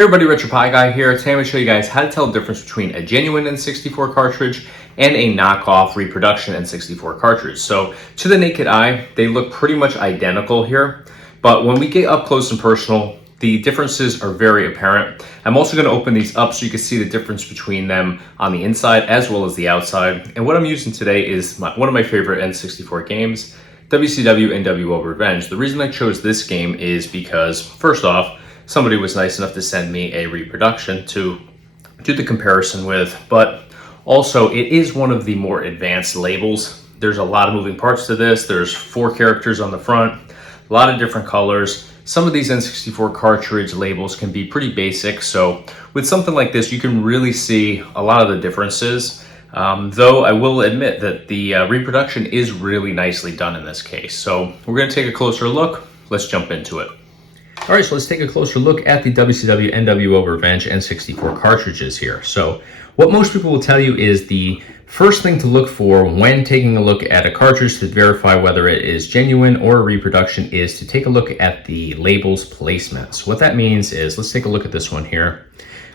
Hey everybody, RetroPie guy here. Today I'm going to show you guys how to tell the difference between a genuine N64 cartridge and a knockoff reproduction N64 cartridge. So to the naked eye, they look pretty much identical here, but when we get up close and personal, the differences are very apparent. I'm also going to open these up so you can see the difference between them on the inside as well as the outside. And what I'm using today is one of my favorite N64 games, WCW NWO Revenge. The reason I chose this game is because, first off, somebody was nice enough to send me a reproduction to do the comparison with, but also it is one of the more advanced labels. There's a lot of moving parts to this. There's 4 characters on the front, a lot of different colors. Some of these N64 cartridge labels can be pretty basic, so with something like this, you can really see a lot of the differences. Though I will admit that the reproduction is really nicely done in this case. So we're going to take a closer look. Let's jump into it. All right, so let's take a closer look at the WCW NWO Revenge N64 cartridges here. So what most people will tell you is the first thing to look for when taking a look at a cartridge to verify whether it is genuine or a reproduction is to take a look at the label's placement. So what that means is, let's take a look at this one here.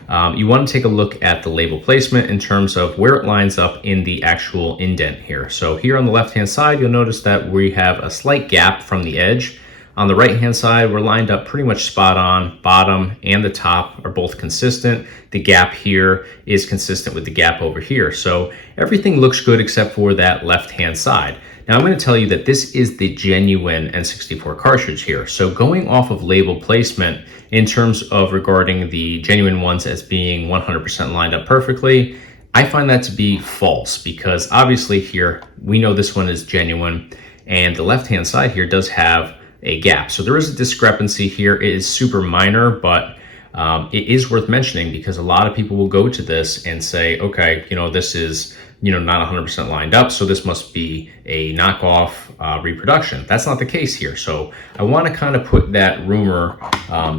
You want to take a look at the label placement in terms of where it lines up in the actual indent here. So here on the left-hand side, you'll notice that we have a slight gap from the edge. On the right-hand side, we're lined up pretty much spot on. Bottom and the top are both consistent. The gap here is consistent with the gap over here. So everything looks good except for that left-hand side. Now I'm going to tell you that this is the genuine N64 cartridge here. So going off of label placement in terms of regarding the genuine ones as being 100% lined up perfectly, I find that to be false, because obviously here we know this one is genuine and the left-hand side here does have a gap. So there is a discrepancy here. It is super minor, but it is worth mentioning because a lot of people will go to this and say, okay, this is, not 100% lined up, so this must be a knockoff reproduction. That's not the case here. So I want to kind of put that rumor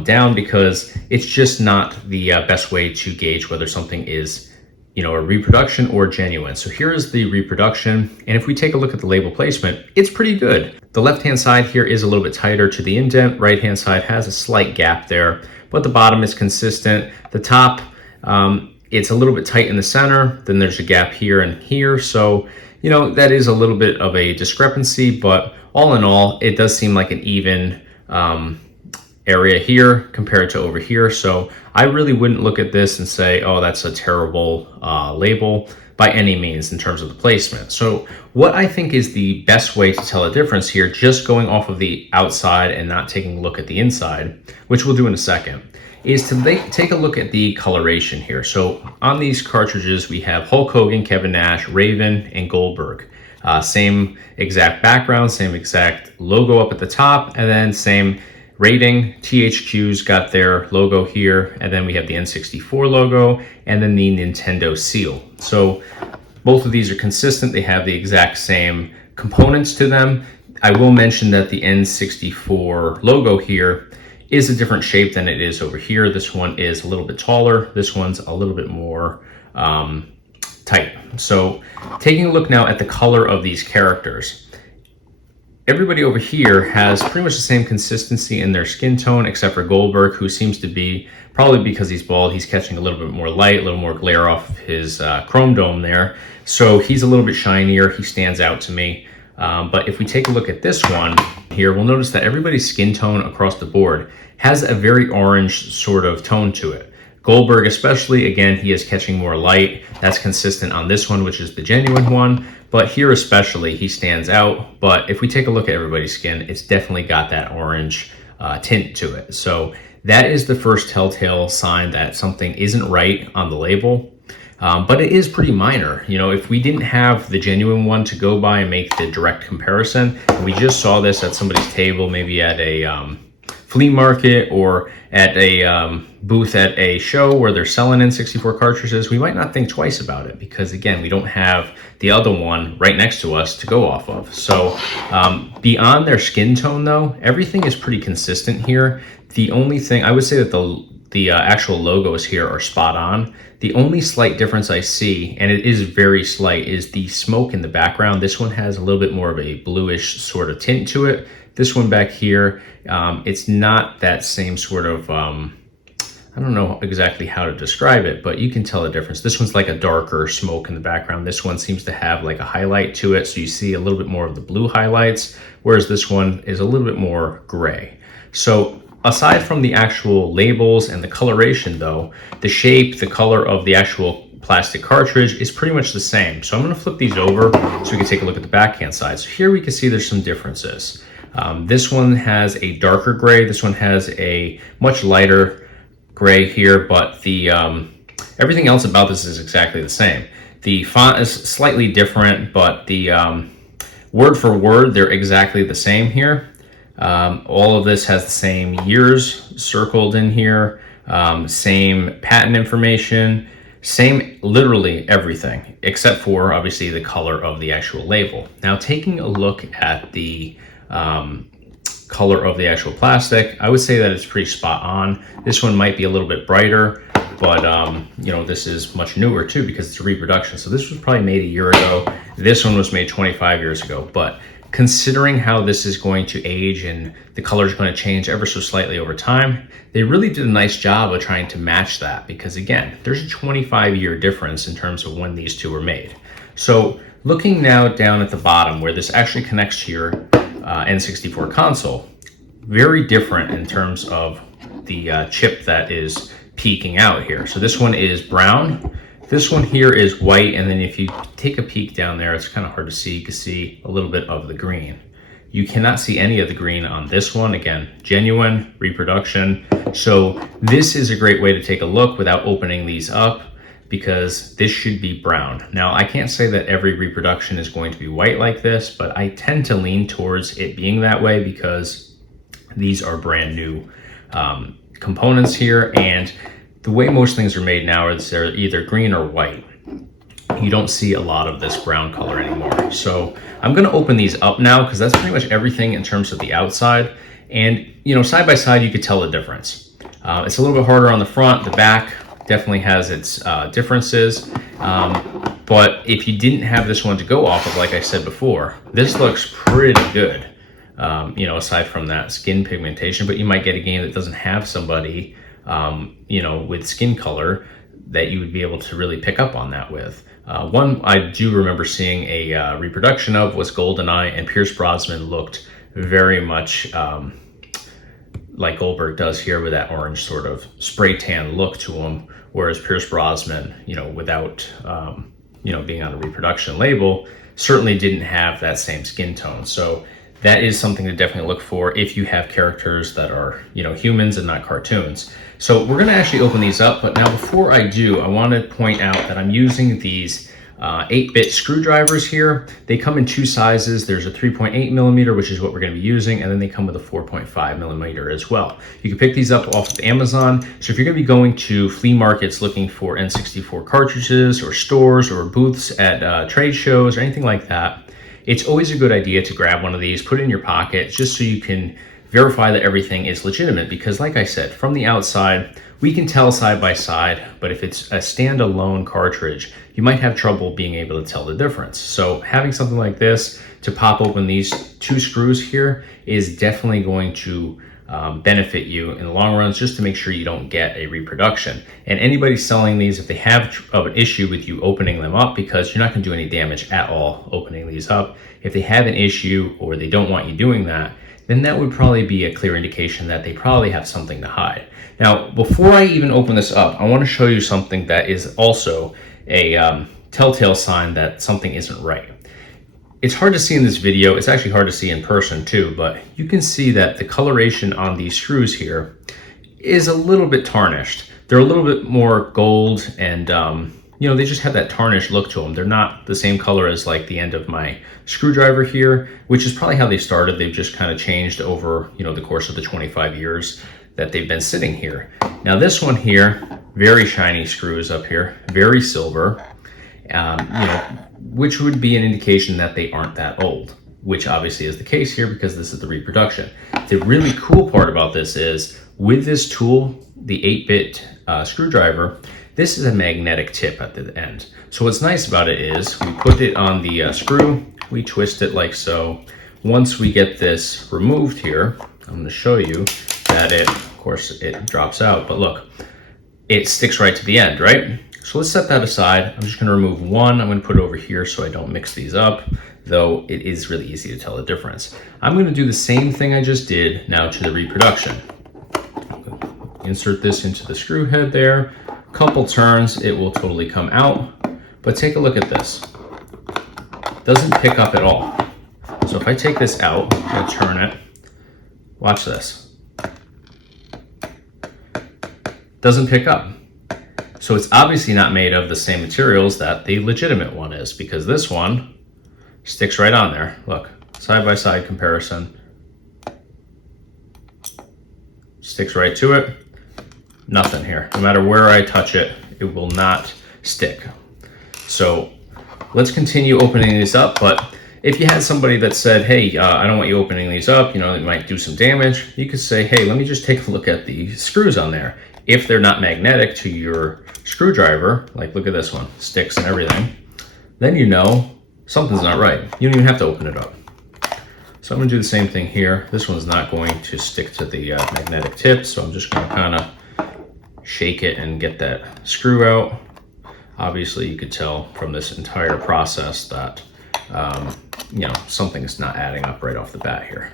down, because it's just not the best way to gauge whether something is a reproduction or genuine. So here is the reproduction, and if we take a look at the label placement, it's pretty good. The left-hand side here is a little bit tighter to the indent. Right-hand side has a slight gap there, but the bottom is consistent. The top, it's a little bit tight in the center. Then there's a gap here and here. So, that is a little bit of a discrepancy, but all in all, it does seem like an even area here compared to over here. So I really wouldn't look at this and say, oh, that's a terrible label by any means in terms of the placement. So what I think is the best way to tell a difference here, just going off of the outside and not taking a look at the inside, which we'll do in a second, is to take a look at the coloration here. So on these cartridges, we have Hulk Hogan, Kevin Nash, Raven, and Goldberg. Same exact background, same exact logo up at the top, and then same rating. THQ's got their logo here, and then we have the N64 logo, and then the Nintendo seal. So both of these are consistent. They have the exact same components to them. I will mention that the N64 logo here is a different shape than it is over here. This one is a little bit taller. This one's a little bit more tight. So taking a look now at the color of these characters, everybody over here has pretty much the same consistency in their skin tone, except for Goldberg, who seems to be, probably because he's bald, he's catching a little bit more light, a little more glare off his chrome dome there. So he's a little bit shinier. He stands out to me. But if we take a look at this one here, we'll notice that everybody's skin tone across the board has a very orange sort of tone to it. Goldberg especially, again, he is catching more light. That's consistent on this one, which is the genuine one. But here especially, he stands out. But if we take a look at everybody's skin, it's definitely got that orange tint to it. So that is the first telltale sign that something isn't right on the label. But it is pretty minor. If we didn't have the genuine one to go by and make the direct comparison, and we just saw this at somebody's table, maybe at a flea market or at a booth at a show where they're selling N64 cartridges, we might not think twice about it, because again, we don't have the other one right next to us to go off of. So beyond their skin tone though, everything is pretty consistent here. The only thing I would say that the actual logos here are spot on. The only slight difference I see, and it is very slight, is the smoke in the background. This one has a little bit more of a bluish sort of tint to it. This one back here, it's not that same sort of I don't know exactly how to describe it, but you can tell the difference. This one's like a darker smoke in the background. This one seems to have like a highlight to it, so you see a little bit more of the blue highlights, whereas this one is a little bit more gray. So aside from the actual labels and the coloration though, the shape, the color of the actual plastic cartridge is pretty much the same. So I'm going to flip these over so we can take a look at the backhand side. So here we can see there's some differences. This one has a darker gray. This one has a much lighter gray here, but the everything else about this is exactly the same. The font is slightly different, but the word for word, they're exactly the same here. All of this has the same years circled in here, same patent information, same literally everything, except for obviously the color of the actual label. Now taking a look at the color of the actual plastic, I would say that it's pretty spot on. This one might be a little bit brighter, but you know, this is much newer too because it's a reproduction. So this was probably made a year ago. This one was made 25 years ago, but considering how this is going to age and the color is going to change ever so slightly over time, they really did a nice job of trying to match that, because again, there's a 25-year difference in terms of when these two were made. So looking now down at the bottom where this actually connects to your N64 console, very different in terms of the chip that is peeking out here. So this one is brown. This one here is white, and then if you take a peek down there, it's kind of hard to see. You can see a little bit of the green. You cannot see any of the green on this one. Again, genuine reproduction. So this is a great way to take a look without opening these up, because this should be brown. Now, I can't say that every reproduction is going to be white like this, but I tend to lean towards it being that way because these are brand new components here, and the way most things are made now is they're either green or white. You don't see a lot of this brown color anymore. So I'm going to open these up now because that's pretty much everything in terms of the outside. And you know, side by side, you could tell the difference. It's a little bit harder on the front. The back definitely has its differences. But if you didn't have this one to go off of, like I said before, this looks pretty good. You know, aside from that skin pigmentation, but you might get a game that doesn't have somebody you know, with skin color that you would be able to really pick up on that with. One I do remember seeing a reproduction of was GoldenEye, and Pierce Brosnan looked very much like Goldberg does here, with that orange sort of spray tan look to him, whereas Pierce Brosnan, you know, without you know, being on a reproduction label, certainly didn't have that same skin tone. So that is something to definitely look for if you have characters that are, you know, humans and not cartoons. So we're going to actually open these up, but now before I do, I want to point out that I'm using these 8-bit screwdrivers here. They come in two sizes. There's a 3.8 millimeter, which is what we're going to be using, and then they come with a 4.5 millimeter as well. You can pick these up off of Amazon. So if you're going to be going to flea markets looking for N64 cartridges, or stores or booths at trade shows or anything like that, it's always a good idea to grab one of these, put it in your pocket, just so you can verify that everything is legitimate. Because like I said, from the outside, we can tell side by side, but if it's a standalone cartridge, you might have trouble being able to tell the difference. So having something like this to pop open these two screws here is definitely going to benefit you in the long run, just to make sure you don't get a reproduction. And anybody selling these, if they have an issue with you opening them up, because you're not going to do any damage at all opening these up, if they have an issue or they don't want you doing that, then that would probably be a clear indication that they probably have something to hide. Now, before I even open this up, I want to show you something that is also a telltale sign that something isn't right. It's hard to see in this video. It's actually hard to see in person too, but you can see that the coloration on these screws here is a little bit tarnished. They're a little bit more gold, and you know, they just have that tarnished look to them. They're not the same color as like the end of my screwdriver here, which is probably how they started. They've just kind of changed over, you know, the course of the 25 years that they've been sitting here. Now this one here, very shiny screws up here, very silver, you know, which would be an indication that they aren't that old, which obviously is the case here because this is the reproduction. The really cool part about this is, with this tool, the 8-bit screwdriver, this is a magnetic tip at the end. So what's nice about it is we put it on the screw, we twist it like so. Once we get this removed here, I'm going to show you that it, of course, it drops out, but look, it sticks right to the end, right? So let's set that aside. I'm just gonna remove one. I'm gonna put it over here so I don't mix these up, though it is really easy to tell the difference. I'm gonna do the same thing I just did now to the reproduction. Insert this into the screw head there. Couple turns, it will totally come out. But take a look at this. Doesn't pick up at all. So if I take this out, I'm gonna turn it. Watch this. Doesn't pick up. So it's obviously not made of the same materials that the legitimate one is, because this one sticks right on there. Look, side-by-side comparison. Sticks right to it. Nothing here. No matter where I touch it, it will not stick. So let's continue opening these up. But if you had somebody that said, hey, I don't want you opening these up, you know, it might do some damage, you could say, hey, let me just take a look at the screws on there. If they're not magnetic to your screwdriver, like look at this one, sticks and everything, then you know something's not right. You don't even have to open it up. So I'm gonna do the same thing here. This one's not going to stick to the magnetic tip, so I'm just gonna kind of shake it and get that screw out. Obviously, you could tell from this entire process that you know, something's not adding up right off the bat here.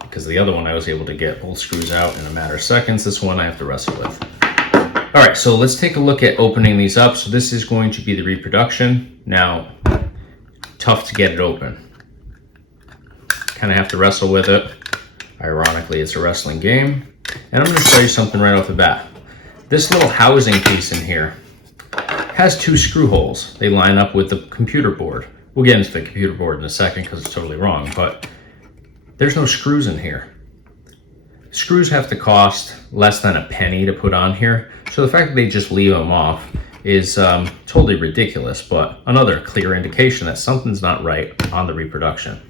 Because the other one I was able to get both screws out in a matter of seconds. This one I have to wrestle with. All right, so let's take a look at opening these up. So this is going to be the reproduction. Now, tough to get it open. Kind of have to wrestle with it. Ironically, it's a wrestling game. And I'm gonna show you something right off the bat. This little housing piece in here has two screw holes. They line up with the computer board. We'll get into the computer board in a second because it's totally wrong, but there's no screws in here. Screws have to cost less than a penny to put on here. So the fact that they just leave them off is totally ridiculous, but another clear indication that something's not right on the reproduction.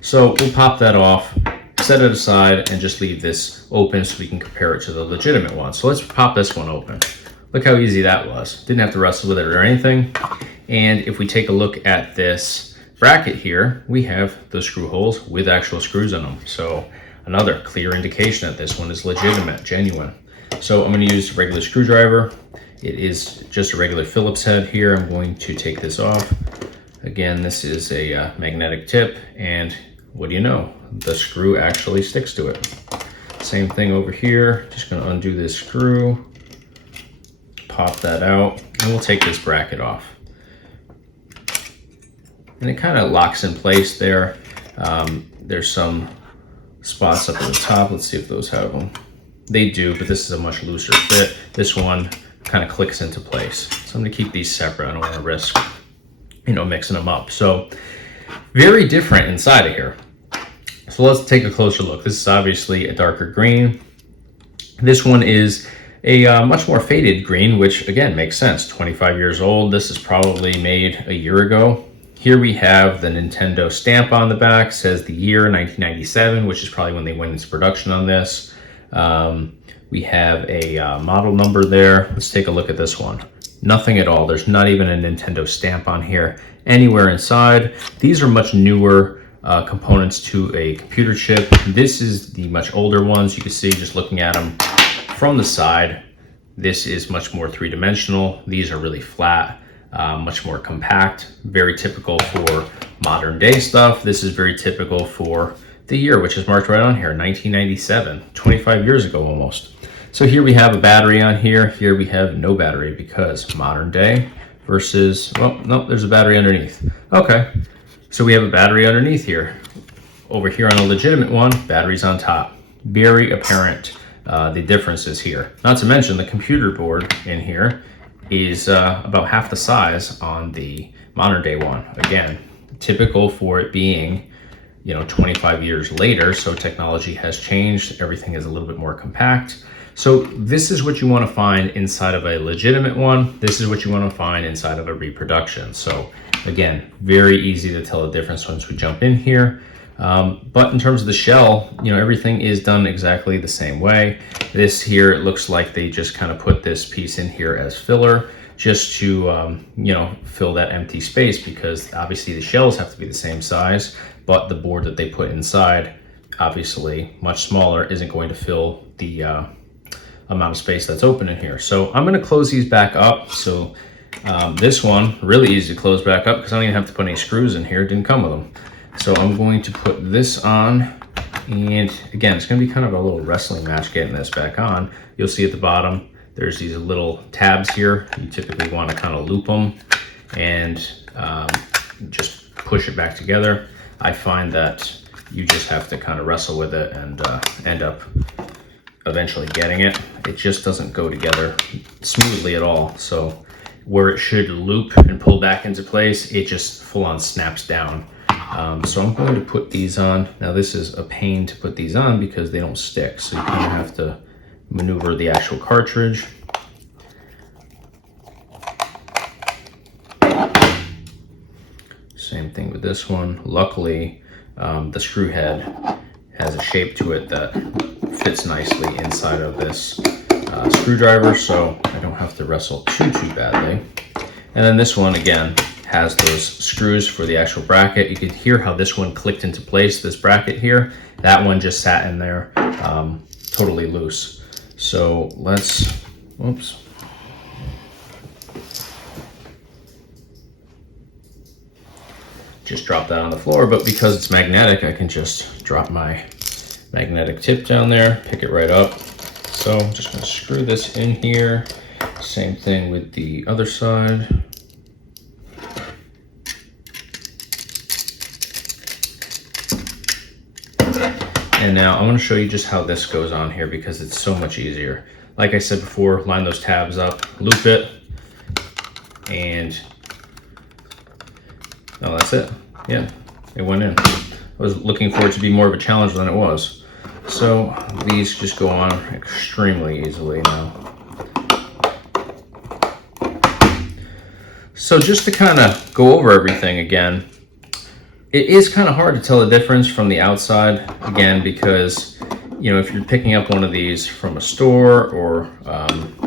So we'll pop that off, set it aside, and just leave this open so we can compare it to the legitimate one. So let's pop this one open. Look how easy that was. Didn't have to wrestle with it or anything. And if we take a look at this bracket here, we have the screw holes with actual screws in them. So another clear indication that this one is legitimate, genuine. So I'm going to use a regular screwdriver. It is just a regular Phillips head here. I'm going to take this off. Again, this is a magnetic tip, and what do you know? The screw actually sticks to it. Same thing over here. Just going to undo this screw, pop that out, and we'll take this bracket off. And it kind of locks in place there. There's some spots up at the top. Let's see if those have them. They do, but this is a much looser fit. This one kind of clicks into place. So I'm gonna keep these separate. I don't want to risk, you know, mixing them up. So very different inside of here. So let's take a closer look. This is obviously a darker green. This one is a much more faded green, which again makes sense. 25 years old. This is probably made a year ago. Here we have the Nintendo stamp on the back, says the year 1997, which is probably when they went into production on this. We have a model number there. Let's take a look at this one. Nothing at all. There's not even a Nintendo stamp on here anywhere inside. These are much newer components to a computer chip. This is the much older ones. You can see just looking at them from the side, this is much more three-dimensional. These are really flat. Much more compact, very typical for modern day stuff. This is very typical for the year, which is marked right on here, 1997, 25 years ago almost. So here we have a battery on here. Here we have no battery because modern day versus, well, no, there's a battery underneath. Okay, so we have a battery underneath here. Over here on a legitimate one, batteries on top. Very apparent the differences here. Not to mention the computer board in here is about half the size on the modern day one. Again, typical for it being, you know, 25 years later, so technology has changed. Everything is a little bit more compact. So this is what you want to find inside of a legitimate one. This is what you want to find inside of a reproduction. So again, very easy to tell the difference once we jump in here. But in terms of the shell, you know, everything is done exactly the same way. This here, it looks like they just kind of put this piece in here as filler just to, you know, fill that empty space, because obviously the shells have to be the same size, but the board that they put inside, obviously much smaller, isn't going to fill the amount of space that's open in here. So I'm going to close these back up. So this one, really easy to close back up because I don't even have to put any screws in here. It didn't come with them. So I'm going to put this on, and again, it's going to be kind of a little wrestling match getting this back on. You'll see at the bottom, there's these little tabs here. You typically want to kind of loop them and just push it back together. I find that you just have to kind of wrestle with it and end up eventually getting it. It just doesn't go together smoothly at all. So where it should loop and pull back into place, it just full on snaps down. So I'm going to put these on. Now this is a pain to put these on because they don't stick. So you kind of have to maneuver the actual cartridge. Same thing with this one. Luckily, the screw head has a shape to it that fits nicely inside of this screwdriver, so I don't have to wrestle too badly. And then this one, again, has those screws for the actual bracket. You can hear how this one clicked into place, this bracket here. That one just sat in there totally loose. So let's, whoops. Just drop that on the floor, but because it's magnetic, I can just drop my magnetic tip down there, pick it right up. So I'm just gonna screw this in here. Same thing with the other side. And now I'm gonna show you just how this goes on here because it's so much easier. Like I said before, line those tabs up, loop it, and oh, that's it. Yeah, it went in. I was looking for it to be more of a challenge than it was. So these just go on extremely easily now. So just to kind of go over everything again, it is kind of hard to tell the difference from the outside, again, because, you know, if you're picking up one of these from a store or,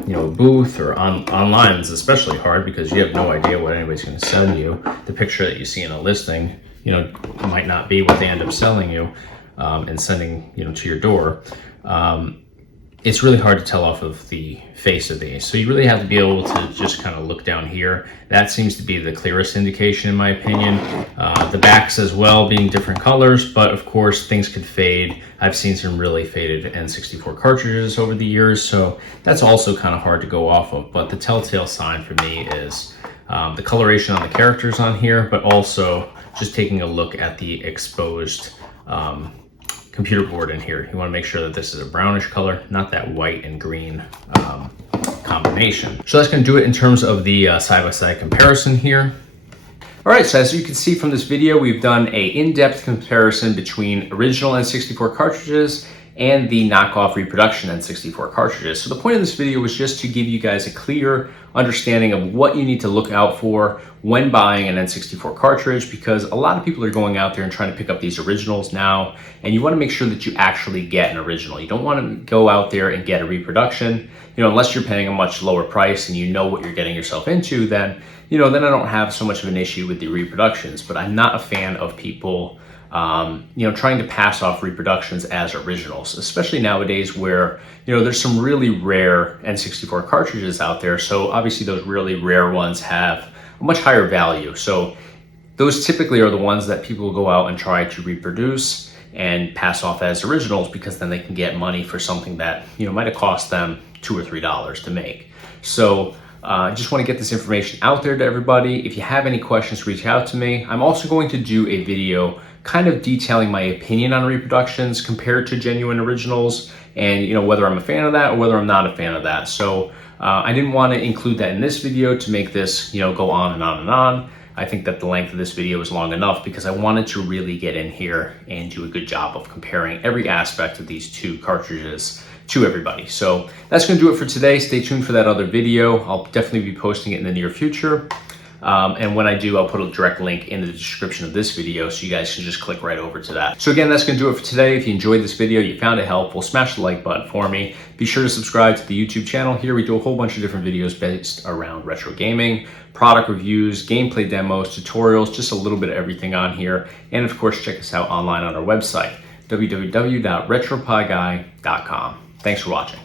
you know, a booth or online, it's especially hard because you have no idea what anybody's going to sell you. The picture that you see in a listing, you know, might not be what they end up selling you and sending, you know, to your door. It's really hard to tell off of the face of these. So you really have to be able to just kind of look down here. That seems to be the clearest indication in my opinion. The backs as well being different colors, but of course things could fade. I've seen some really faded N64 cartridges over the years, so that's also kind of hard to go off of. But the telltale sign for me is the coloration on the characters on here, but also just taking a look at the exposed computer board in here. You want to make sure that this is a brownish color, not that white and green combination. So that's going to do it in terms of the side-by-side comparison here. All right, so as you can see from this video, we've done a in-depth comparison between original N64 cartridges and the knockoff reproduction N64 cartridges. So the point of this video was just to give you guys a clear understanding of what you need to look out for when buying an N64 cartridge, because a lot of people are going out there and trying to pick up these originals now, and you want to make sure that you actually get an original. You don't want to go out there and get a reproduction, you know, unless you're paying a much lower price and you know what you're getting yourself into, then, you know, then I don't have so much of an issue with the reproductions. But I'm not a fan of people you know, trying to pass off reproductions as originals, especially nowadays where, you know, there's some really rare N64 cartridges out there. So obviously those really rare ones have a much higher value. So those typically are the ones that people go out and try to reproduce and pass off as originals, because then they can get money for something that, you know, might have cost them $2 or $3 to make. So I just want to get this information out there to everybody. If you have any questions, reach out to me. I'm also going to do a video kind of detailing my opinion on reproductions compared to genuine originals, and, you know, whether I'm a fan of that or whether I'm not a fan of that. So I didn't want to include that in this video to make this, you know, go on and on and on. I think that the length of this video is long enough because I wanted to really get in here and do a good job of comparing every aspect of these two cartridges to everybody. So that's going to do it for today. Stay tuned for that other video. I'll definitely be posting it in the near future. And when I do, I'll put a direct link in the description of this video so you guys can just click right over to that. So again, that's going to do it for today. If you enjoyed this video, you found it helpful, smash the like button for me. Be sure to subscribe to the YouTube channel. Here we do a whole bunch of different videos based around retro gaming, product reviews, gameplay demos, tutorials, just a little bit of everything on here. And of course, check us out online on our website, www.retropieguy.com. Thanks for watching.